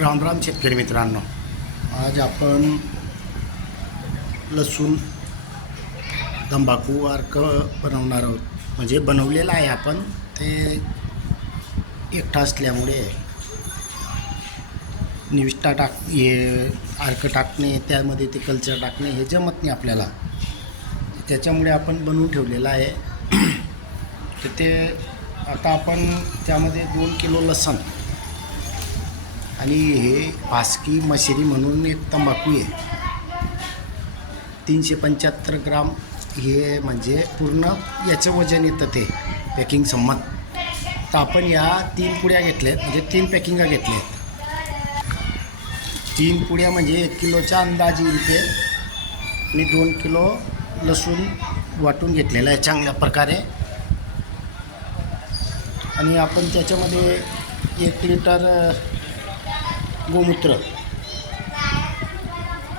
राम राम शेतकरी मित्रांनो. आज आपण लसूण तंबाखू अर्क बनवणार आहोत. म्हणजे बनवलेलं आहे आपण. ते एकटा असल्यामुळे निविष्ठा टाक हे अर्क टाकणे त्यामध्ये ते कल्चर टाकणे हे जमत नाही आपल्याला. त्याच्यामुळे आपण बनवून ठेवलेलं आहे. तर ते आता आपण त्यामध्ये दोन किलो लसण आणि हे भास्की मशिरी म्हणून एक तंबाखू आहे. तीनशे पंच्याहत्तर ग्राम हे म्हणजे पूर्ण याचं वजन येतं ते पॅकिंग संमत तर आपण या तीन पुड्या घेतल्यात म्हणजे तीन पॅकिंगा घेतल्यात. तीन पुड्या म्हणजे एक किलोचा अंदाज येईल ते आणि दोन किलो लसूण वाटून घेतलेलं आहे चांगल्या प्रकारे. आणि आपण त्याच्यामध्ये एक लिटर गोमूत्र.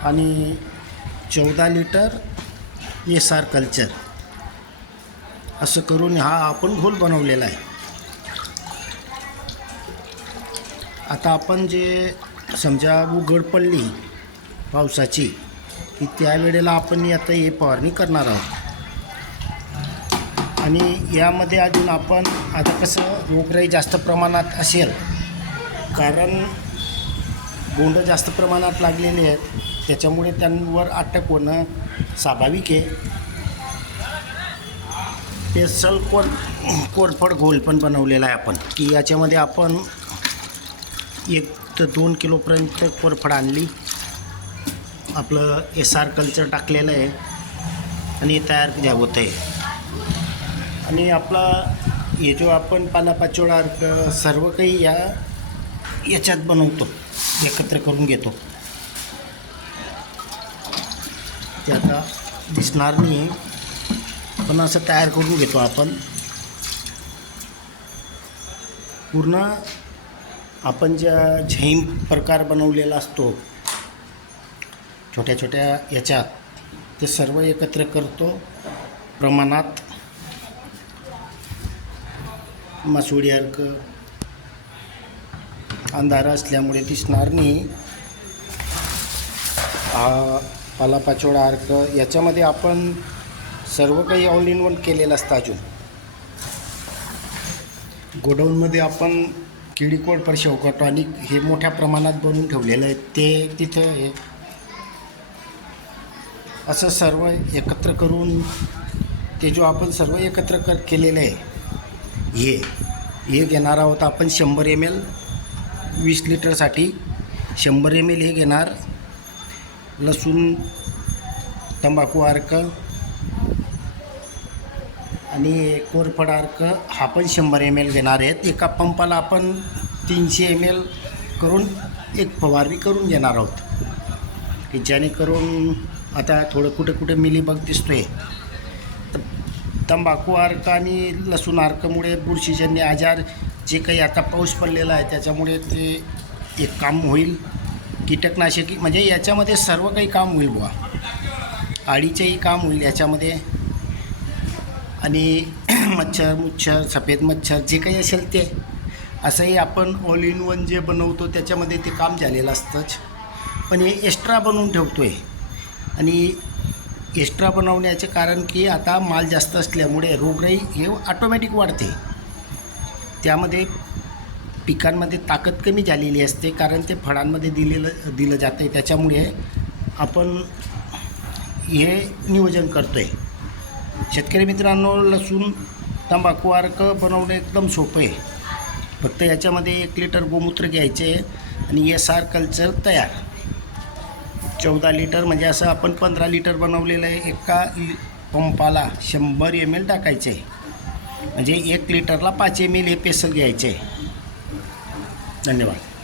आणि चौदा लिटर एस आर कल्चर. असं करून हा आपण घोल बनवलेला आहे. आता आपण जे समजा उघड पडली पावसाची की त्यावेळेला आपण आता हे फवारणी करणार आहोत. आणि यामध्ये अजून आपण आता कसं रोगराई जास्त प्रमाणात असेल कारण गोंड जास्त प्रमाणात लागलेली आहेत. त्याच्यामुळे त्यांवर अटक होणं स्वाभाविक आहे. पेसल कोर कोरफड घोल पण बनवलेला आहे आपण. की याच्यामध्ये आपण एक तर दोन किलोपर्यंत कोरफड आणली. आपलं एस आर कल्चर टाकलेलं आहे. आणि तयार द्या होतं आहे. आणि आपला हे जो आपण पालापाचोळा अर्क सर्व काही या याच्यात बनवतो. एकत्र करून घेतो. ते आता दिसणार नाही पण असं तयार करून घेतो आपण. पूर्ण आपण ज्या झैम प्रकार बनवलेला असतो छोट्या छोट्या याच्यात ते सर्व एकत्र करतो. प्रमाणात मासोळी अर्क अंधार असल्यामुळे दिसणार नाही. हा पालापाचोळा अर्क याच्यामध्ये आपण सर्व काही ऑल इन वन केलेलं असतं अजून. गोडाऊनमध्ये आपण किडीकोड पर टॉनिक हे मोठ्या प्रमाणात बनवून ठेवलेलं आहे. ते तिथं हे असं सर्व एकत्र करून ते जो आपण सर्व एकत्र कर केलेलं आहे हे हे घेणार आहोत आपण शंभर एम एल वीस लिटरसाठी शंभर एम एल हे घेणार. लसूण तंबाखू अर्क आणि कोरफड अर्क हा पण शंभर एम एल घेणार आहेत. एका पंपाला आपण तीनशे एम एल करून एक फवारणी करून घेणार आहोत. की जेणेकरून आता थोडं कुठे कुठे मिलीबग दिसतो आहे तर तंबाखू अर्क आणि लसूण अर्कमुळे बुरशीजन्य आजार जे काही आता पाऊस पडलेला आहे त्याच्यामुळे ते एक काम होईल. कीटकनाशकी म्हणजे याच्यामध्ये सर्व काही काम होईल बुवा. आळीचंही काम होईल याच्यामध्ये. आणि मच्छर मुच्छर सफेद मच्छर जे काही असेल ते. असंही आपण ऑल इन वन जे बनवतो त्याच्यामध्ये ते काम झालेलं असतंच. पण हे एक्स्ट्रा बनवून ठेवतो आहे आणि एक्स्ट्रा बनवण्याचे कारण की आता माल जास्त असल्यामुळे रोगराई हे ऑटोमॅटिक वाढते. त्यामध्ये पिकांमध्ये ताकद कमी झालेली असते कारण ते फळांमध्ये दिलेलं दिलं जातं आहे त्याच्यामुळे आपण हे नियोजन करतो आहे शेतकरी मित्रांनो लसूण तंबाखू अर्क बनवणं एकदम सोपं आहे. फक्त याच्यामध्ये एक लिटर गोमूत्र घ्यायचे आणि एस आर कल्चर तयार. चौदा लिटर म्हणजे असं आपण पंधरा लिटर बनवलेलं आहे. एका पंपाला शंभर एम एल टाकायचे. म्हणजे एक लिटरला पाच एम एल हे पेसल घ्यायचे धन्यवाद.